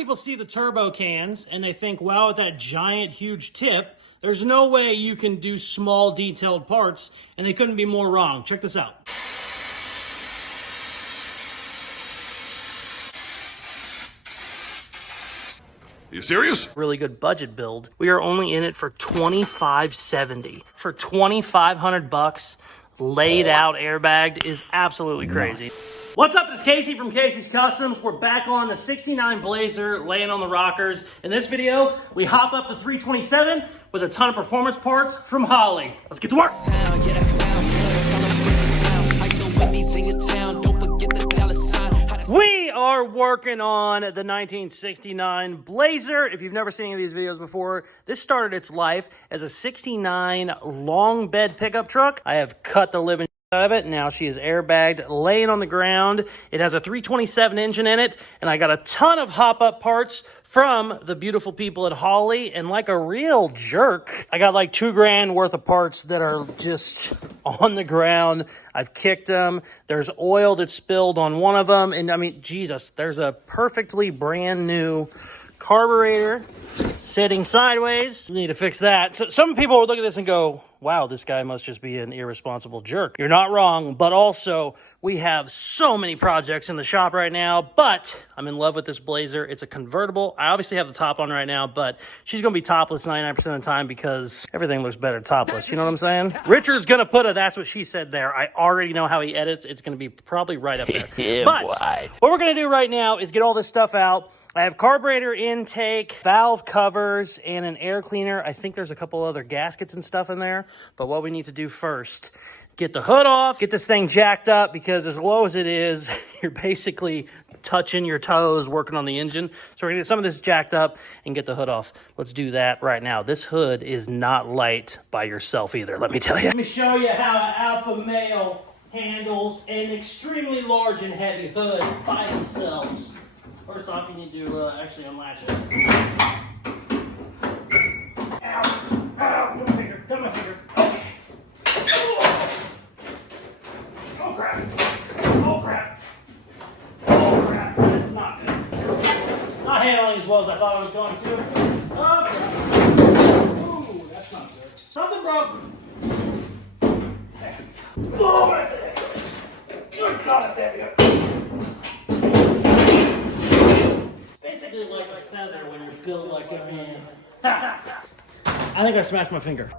people see the turbo cans and they think, wow, with that giant, huge tip, there's no way you can do small, detailed parts, and they couldn't be more wrong. Check this out. Are you serious? Really good budget build. We are only in it for $25.70. For $2,500, laid out, airbagged is absolutely crazy. Nice. What's up? It's Casey from Casey's Customs. We're back on the 69 Blazer, laying on the rockers. In this video, we hop up the 327 with a ton of performance parts from Holley. Let's get to work. We are working on the 1969 Blazer. If you've never seen any of these videos before, this started its life as a 69 long bed pickup truck. I have cut the living out of it. Now she is airbagged, laying on the ground. It has a 327 engine in it, and I got a ton of hop-up parts from the beautiful people at Holley, and like a real jerk, I got like $2,000 worth of parts that are just on the ground. I've kicked them. There's oil that spilled on one of them, and I mean, Jesus, there's a perfectly brand new carburetor sitting sideways. We need to fix that. So some people would look at this and go, wow, this guy must just be an irresponsible jerk. You're not wrong, but also we have so many projects in the shop right now, but I'm in love with this Blazer. It's a convertible. I obviously have the top on right now, but she's going to be topless 99% of the time because everything looks better topless. You know what I'm saying? Richard's going to put a that's what she said there. I already know how he edits. It's going to be probably right up there. Yeah, but boy. What we're going to do right now is get all this stuff out. I have carburetor intake, valve covers, and an air cleaner. I think there's a couple other gaskets and stuff in there. But what we need to do first, get the hood off, get this thing jacked up, because as low as it is, you're basically touching your toes working on the engine. So we're going to get some of this jacked up and get the hood off. Let's do that right now. This hood is not light by yourself either, let me tell you. Let me show you how an alpha male handles an extremely large and heavy hood by themselves. First off, you need to actually unlatch it. Ow! Ow! Got my finger. Got my finger. Okay. Oh crap! Oh crap! Oh crap! This is not good. It's not handling as well as I thought I was going to. Oh crap! Ooh, that's not good. Something broke. Oh, that's it. Good God, it's heavy. Basically like a feather when you're built like a man. I think I smashed my finger.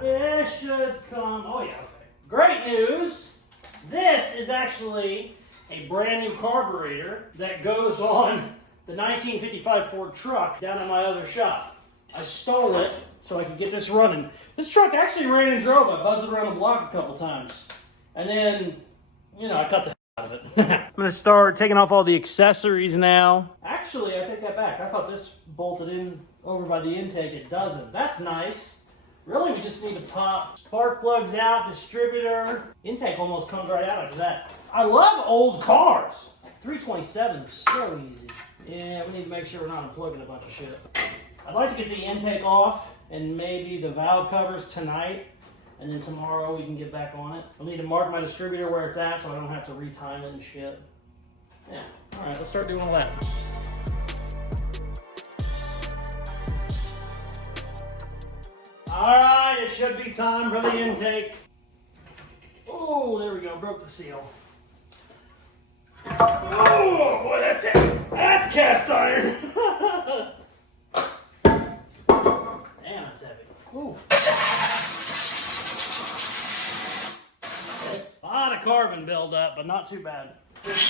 This should come, oh yeah, okay. Great news. This is actually a brand new carburetor that goes on the 1955 Ford truck down at my other shop. I stole it so I could get this running. This truck actually ran and drove. I buzzed it around the block a couple times. And then, you know, I cut the out of it. I'm going to start taking off all the accessories now. Actually, I take that back. I thought this bolted in over by the intake. It doesn't. That's nice. Really, we just need to pop spark plugs out, distributor. Intake almost comes right out after that. I love old cars. 327 is so easy. Yeah, we need to make sure we're not unplugging a bunch of shit. I'd like to get the intake off and maybe the valve covers tonight, and then tomorrow we can get back on it. I'll need to mark my distributor where it's at so I don't have to retime it and shit. Yeah, all right, let's start doing all that. All right, it should be time for the intake. Oh, there we go, broke the seal. Oh, boy, that's it. That's cast iron. Damn, it's heavy. Ooh. A lot of carbon buildup, but not too bad. It's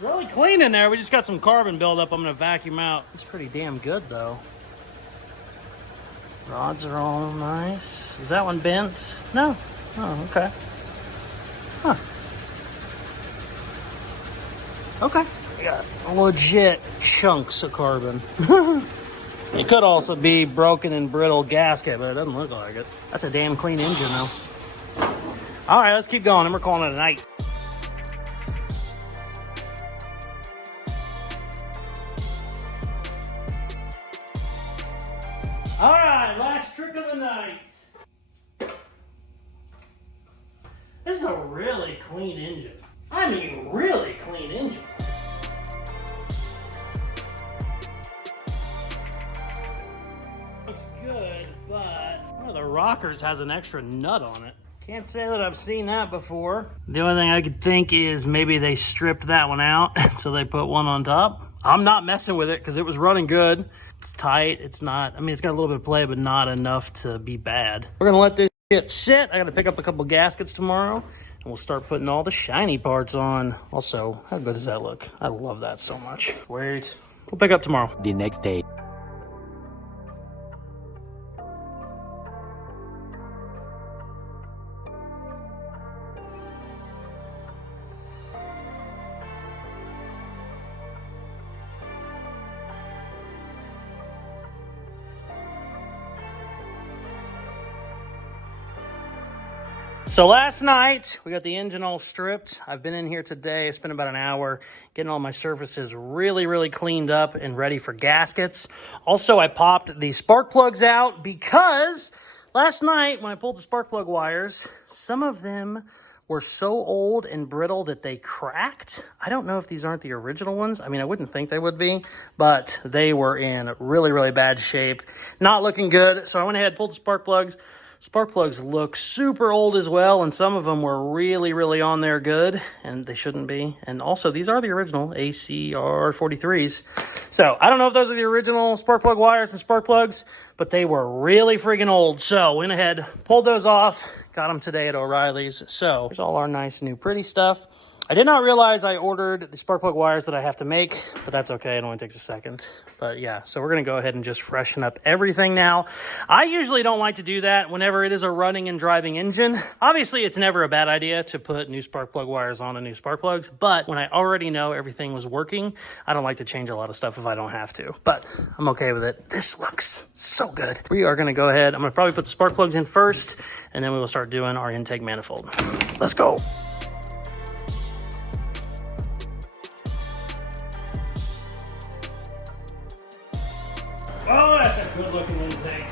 really clean in there. We just got some carbon buildup I'm going to vacuum out. It's pretty damn good, though. Rods are all nice. Is that one bent? No. Oh, okay. Huh. Okay. We got legit chunks of carbon. It could also be broken and brittle gasket, but it doesn't look like it. That's a damn clean engine, though. All right, let's keep going, and we're calling it a night. All right, last trick of the night. This is a really clean engine. I mean, really clean engine. Looks good, but one of the rockers has an extra nut on it. Can't say that I've seen that before. The only thing I could think is maybe they stripped that one out, so they put one on top. I'm not messing with it because it was running good. It's tight. It's not, I mean, it's got a little bit of play, but not enough to be bad. We're gonna let this shit sit. I gotta pick up a couple gaskets tomorrow, and we'll start putting all the shiny parts on. Also, how good does that look? I love that so much. Wait, we'll pick up tomorrow. The next day. So last night, we got the engine all stripped. I've been in here today. I spent about an hour getting all my surfaces really cleaned up and ready for gaskets. Also, I popped the spark plugs out because last night when I pulled the spark plug wires, some of them were so old and brittle that they cracked. I don't know if these aren't the original ones. I mean, I wouldn't think they would be, but they were in really bad shape. Not looking good. So I went ahead, pulled the spark plugs. Spark plugs look super old as well, and some of them were really on there good, and they shouldn't be. And also, these are the original ACR 43s. So, I don't know if those are the original spark plug wires and spark plugs, but they were really freaking old. So, went ahead, pulled those off, got them today at O'Reilly's. So, here's all our nice new pretty stuff. I did not realize I ordered the spark plug wires that I have to make, but that's okay. It only takes a second. But yeah, so we're going to go ahead and just freshen up everything now. I usually don't like to do that whenever it is a running and driving engine. Obviously, it's never a bad idea to put new spark plug wires on and new spark plugs, but when I already know everything was working, I don't like to change a lot of stuff if I don't have to. But I'm okay with it. This looks so good. We are going to go ahead. I'm going to probably put the spark plugs in first, and then we will start doing our intake manifold. Let's go. Oh, that's a good looking intake.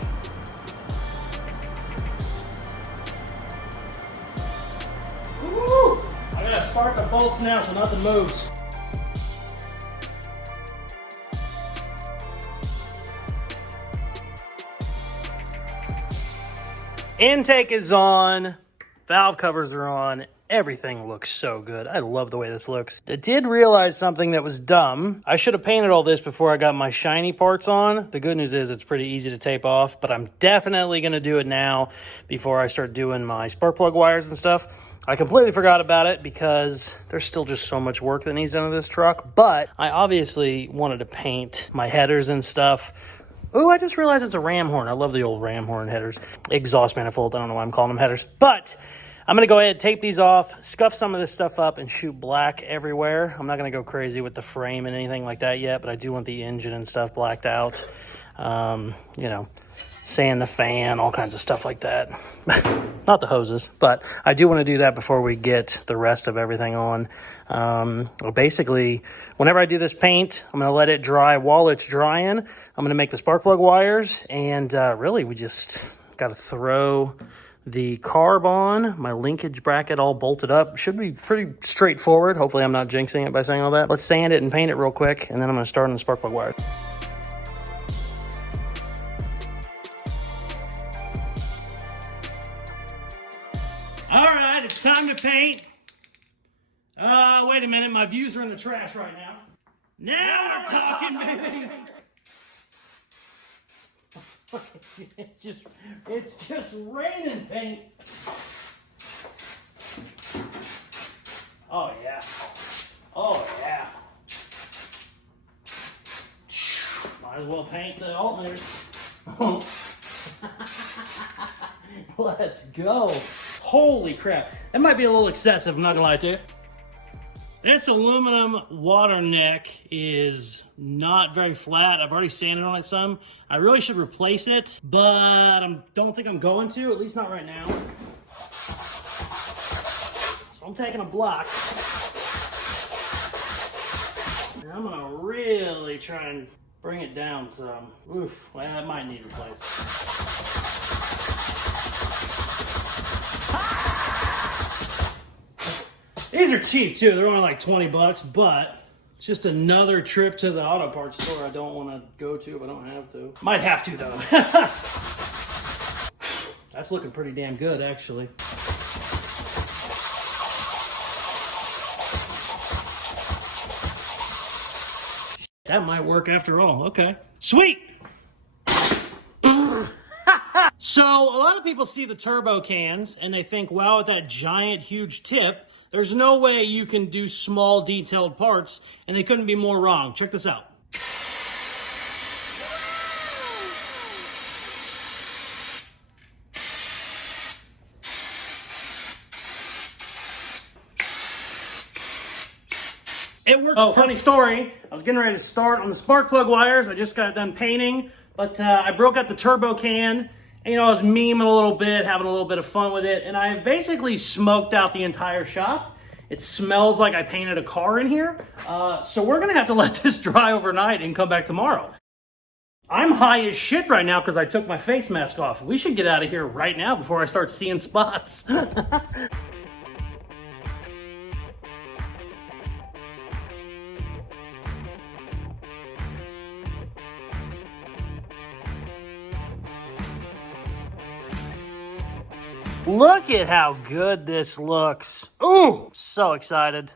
Woo! I gotta spark the bolts now so nothing moves. Intake is on, valve covers are on. Everything looks so good. I love the way this looks. I did realize something that was dumb. I should have painted all this before I got my shiny parts on. The good news is it's pretty easy to tape off, but I'm definitely gonna do it now before I start doing my spark plug wires and stuff. I completely forgot about it because there's still just so much work that needs done to this truck, but I obviously wanted to paint my headers and stuff. Ooh, I just realized it's a ram horn. I love the old ram horn headers. Exhaust manifold, I don't know why I'm calling them headers, but I'm going to go ahead, tape these off, scuff some of this stuff up, and shoot black everywhere. I'm not going to go crazy with the frame and anything like that yet, but I do want the engine and stuff blacked out. You know, sand the fan, all kinds of stuff like that. Not the hoses, but I do want to do that before we get the rest of everything on. Well, basically, whenever I do this paint, I'm going to let it dry. While it's drying, I'm going to make the spark plug wires, and really, we just got to throw the carb on, my linkage bracket all bolted up. Should be pretty straightforward. Hopefully I'm not jinxing it by saying all that. Let's sand it and paint it real quick, and then I'm going to start on the spark plug wire. All right, it's time to paint. Wait a minute, my views are in the trash right now. Now we're talking, baby. It's just raining paint. Oh yeah. Oh yeah. Might as well paint the alternators. Let's go. Holy crap. That might be a little excessive, I'm not gonna lie to you. This aluminum water neck is not very flat. I've already sanded on it some. I really should replace it, but I don't think I'm going to, at least not right now. So I'm taking a block. And I'm gonna really try and bring it down some. Oof, well, that might need replaced. These are cheap too. They're only like 20 bucks, but it's just another trip to the auto parts store I don't want to go to if I don't have to. Might have to though. That's looking pretty damn good actually. That might work after all. Okay. Sweet! So, a lot of people see the turbo cans and they think, wow, with that giant, huge tip, there's no way you can do small, detailed parts, and they couldn't be more wrong. Check this out. It works. Oh, funny story. I was getting ready to start on the spark plug wires. I just got done painting, but I broke out the turbo can. And, you know, I was memeing a little bit, having a little bit of fun with it, and I have basically smoked out the entire shop. It smells like I painted a car in here. So we're gonna have to let this dry overnight and come back tomorrow. I'm high as shit right now because I took my face mask off. We should get out of here right now before I start seeing spots. Look at how good this looks. Ooh, so excited.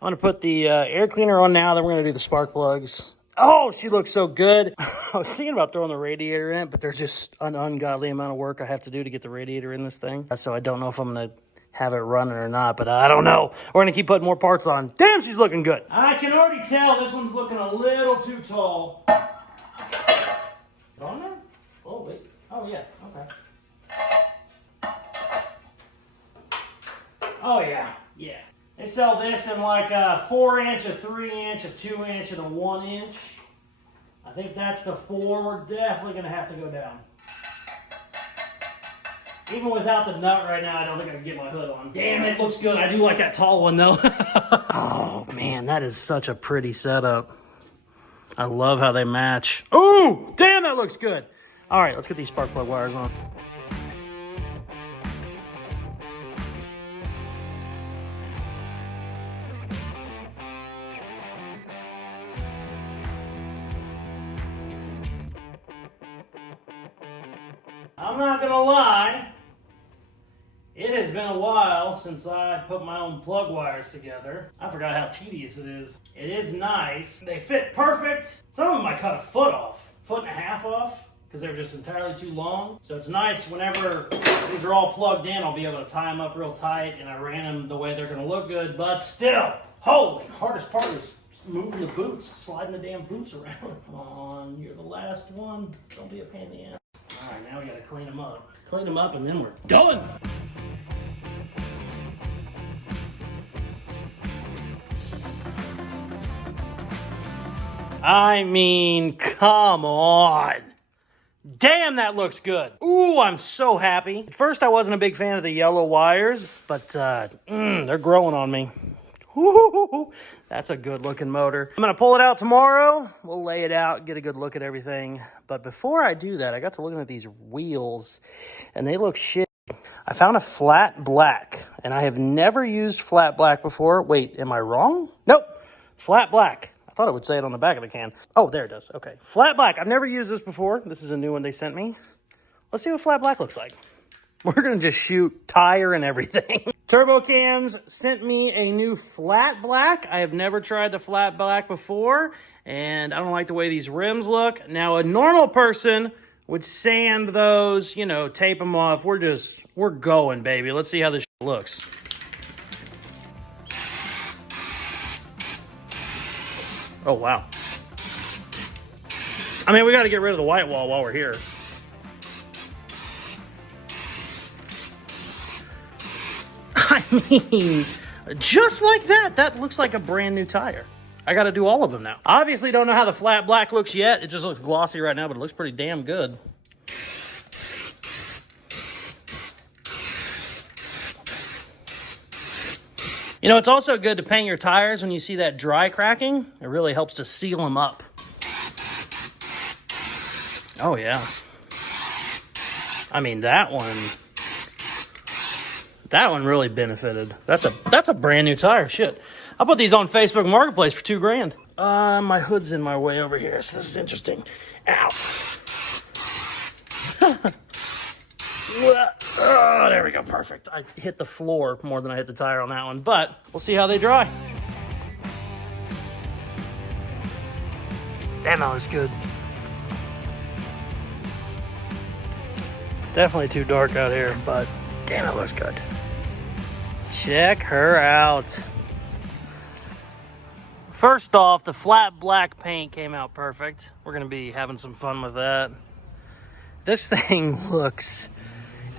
I'm gonna put the air cleaner on now, then we're gonna do the spark plugs. Oh, she looks so good. I was thinking about throwing the radiator in it, but there's just an ungodly amount of work I have to do to get the radiator in this thing. So I don't know if I'm gonna have it running or not, but I don't know. We're gonna keep putting more parts on. Damn, she's looking good. I can already tell this one's looking a little too tall. On there? Oh, wait. Oh, yeah, okay. Oh yeah, yeah. They sell this in like a 4-inch, a 3-inch, a 2-inch, and a 1-inch. I think that's the 4. We're definitely gonna have to go down. Even without the nut right now, I don't think I can get my hood on. Damn, it looks good. I do like that tall one though. Oh man, that is such a pretty setup. I love how they match. Ooh, damn, that looks good. All right, let's get these spark plug wires on. I'm not gonna lie, it has been a while since I put my own plug wires together. I forgot how tedious it is. It is nice. They fit perfect. Some of them I cut a foot off, 1.5 feet off, because they were just entirely too long. So it's nice whenever these are all plugged in, I'll be able to tie them up real tight, and I ran them the way they're gonna look good, but still, holy, hardest part is moving the boots, sliding the damn boots around. Come on, you're the last one. Don't be a pain in the ass. All right, now we gotta clean them up. Clean them up and then we're done. I mean, come on. Damn, that looks good. Ooh, I'm so happy. At first, I wasn't a big fan of the yellow wires, but they're growing on me. Woo-hoo-hoo-hoo. That's a good looking motor. I'm gonna pull it out tomorrow. We'll lay it out, get a good look at everything. But before I do that, I got to looking at these wheels and they look shit. I found a flat black and I have never used flat black before. Wait, am I wrong? Nope, flat black. I thought it would say it on the back of the can. Oh, there it does. Okay, flat black. I've never used this before. This is a new one they sent me. Let's see what flat black looks like. We're gonna just shoot tire and everything. Turbo Cans sent me a new flat black. I have never tried the flat black before, and I don't like the way these rims look. Now, a normal person would sand those, you know, tape them off. We're going, baby. Let's see how this looks. Oh, wow. I mean, we got to get rid of the white wall while we're here. I mean, just like that, that looks like a brand new tire. I got to do all of them now. Obviously don't know how the flat black looks yet. It just looks glossy right now, but it looks pretty damn good. You know, it's also good to paint your tires when you see that dry cracking. It really helps to seal them up. Oh, yeah. I mean, that That one really benefited. That's a brand new tire. Shit. I'll put these on Facebook Marketplace for $2,000. My hood's in my way over here, so this is interesting. Ow. Oh, there we go. Perfect. I hit the floor more than I hit the tire on that one, but we'll see how they dry. Damn, that was good. Definitely too dark out here, but damn, it looks good. Check her out. First off, the flat black paint came out perfect. We're gonna be having some fun with that. This thing looks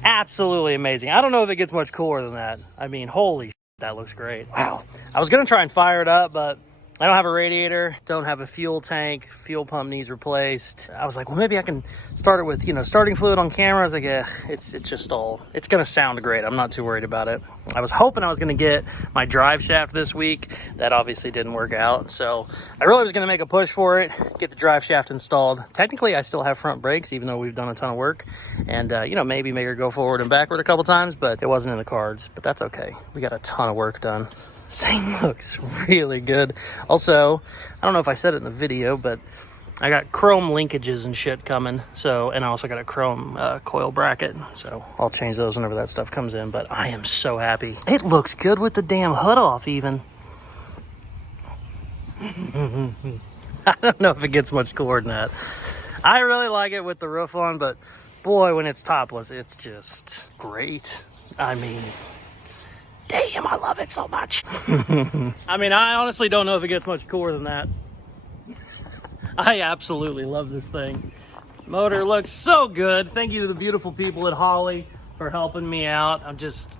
absolutely amazing. I don't know if it gets much cooler than that. I mean, holy shit, that looks great. Wow. I was gonna try and fire it up, but I don't have a radiator, don't have a fuel tank, fuel pump needs replaced. I was like, well, maybe I can start it with, starting fluid on camera. I was like, yeah, it's gonna sound great. I'm not too worried about it. I was hoping I was gonna get my drive shaft this week. That obviously didn't work out. So I really was gonna make a push for it, get the drive shaft installed. Technically, I still have front brakes, even though we've done a ton of work. And, maybe make her go forward and backward a couple times, but it wasn't in the cards. But that's okay. We got a ton of work done. Thing looks really good. Also, I don't know if I said it in the video, but I got chrome linkages and shit coming. So, and I also got a chrome coil bracket. So I'll change those whenever that stuff comes in. But I am so happy. It looks good with the damn hood off even. I don't know if it gets much cooler than that. I really like it with the roof on, but boy, when it's topless, it's just great. I mean, damn, I love it so much. I mean, I honestly don't know if it gets much cooler than that. I absolutely love this thing. Motor looks so good. Thank you to the beautiful people at Holley for helping me out. I'm just,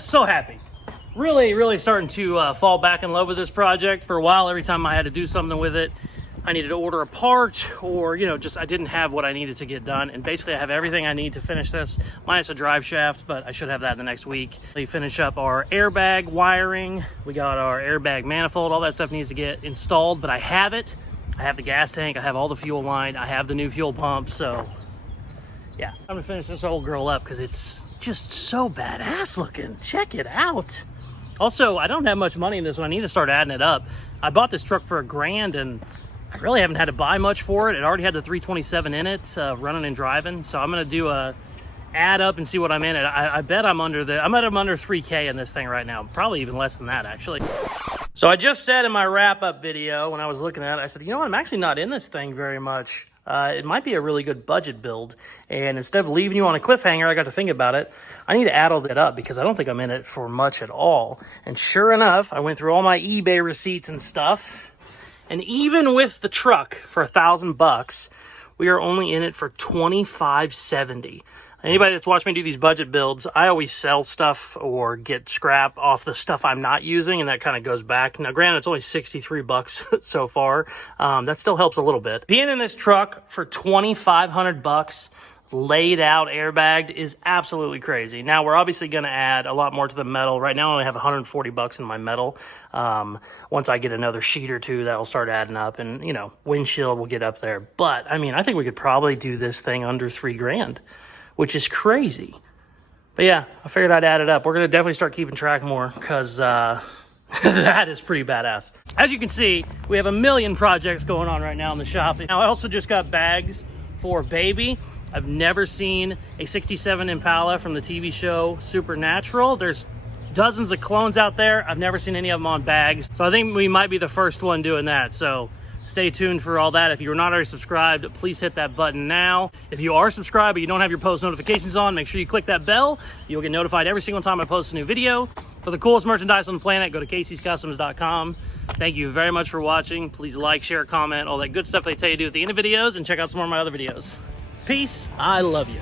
so happy. Really starting to fall back in love with this project. For a while, every time I had to do something with it, I needed to order a part, or I didn't have what I needed to get done. And basically I have everything I need to finish this, minus a drive shaft, but I should have that in the next week. We finish up our airbag wiring. We got our airbag manifold. All that stuff needs to get installed, but I have it. I have the gas tank, I have all the fuel line, I have the new fuel pump. So yeah, I'm gonna finish this old girl up because it's just so badass looking. Check it out. Also, I don't have much money in this one. I need to start adding it up. I bought this truck for $1,000 and I really haven't had to buy much for it. It already had the 327 in it, running and driving. So I'm gonna do a add up and see what I'm in it. I bet I'm under 3K in this thing right now. Probably even less than that, actually. So I just said in my wrap-up video when I was looking at it, I said, you know what, I'm actually not in this thing very much. It might be a really good budget build. And instead of leaving you on a cliffhanger, I got to think about it. I need to add all that up because I don't think I'm in it for much at all. And sure enough, I went through all my eBay receipts and stuff. And even with the truck for $1,000, we are only in it for $2,570. Anybody that's watched me do these budget builds, I always sell stuff or get scrap off the stuff I'm not using, and that kind of goes back. Now, granted, it's only $63 so far. That still helps a little bit. Being in this truck for $2,500, laid out, airbagged, is absolutely crazy. Now, we're obviously going to add a lot more to the metal. Right now, I only have $140 in my metal. Once I get another sheet or two, that'll start adding up, and, windshield will get up there. But, I mean, I think we could probably do this thing under $3,000. Which is crazy. But yeah, I figured I'd add it up. We're going to definitely start keeping track more because that is pretty badass. As you can see, we have a million projects going on right now in the shop. Now, I also just got bags for Baby. I've never seen a 67 Impala from the TV show Supernatural. There's dozens of clones out there. I've never seen any of them on bags. So I think we might be the first one doing that. So stay tuned for all that. If you're not already subscribed, please hit that button now. If you are subscribed but you don't have your post notifications on, make sure you click that bell. You'll get notified every single time I post a new video. For the coolest merchandise on the planet, go to Caseyscustoms.com. Thank you very much for watching. Please like, share, comment, all that good stuff they tell you to do at the end of videos, and check out some more of my other videos. Peace. I love you.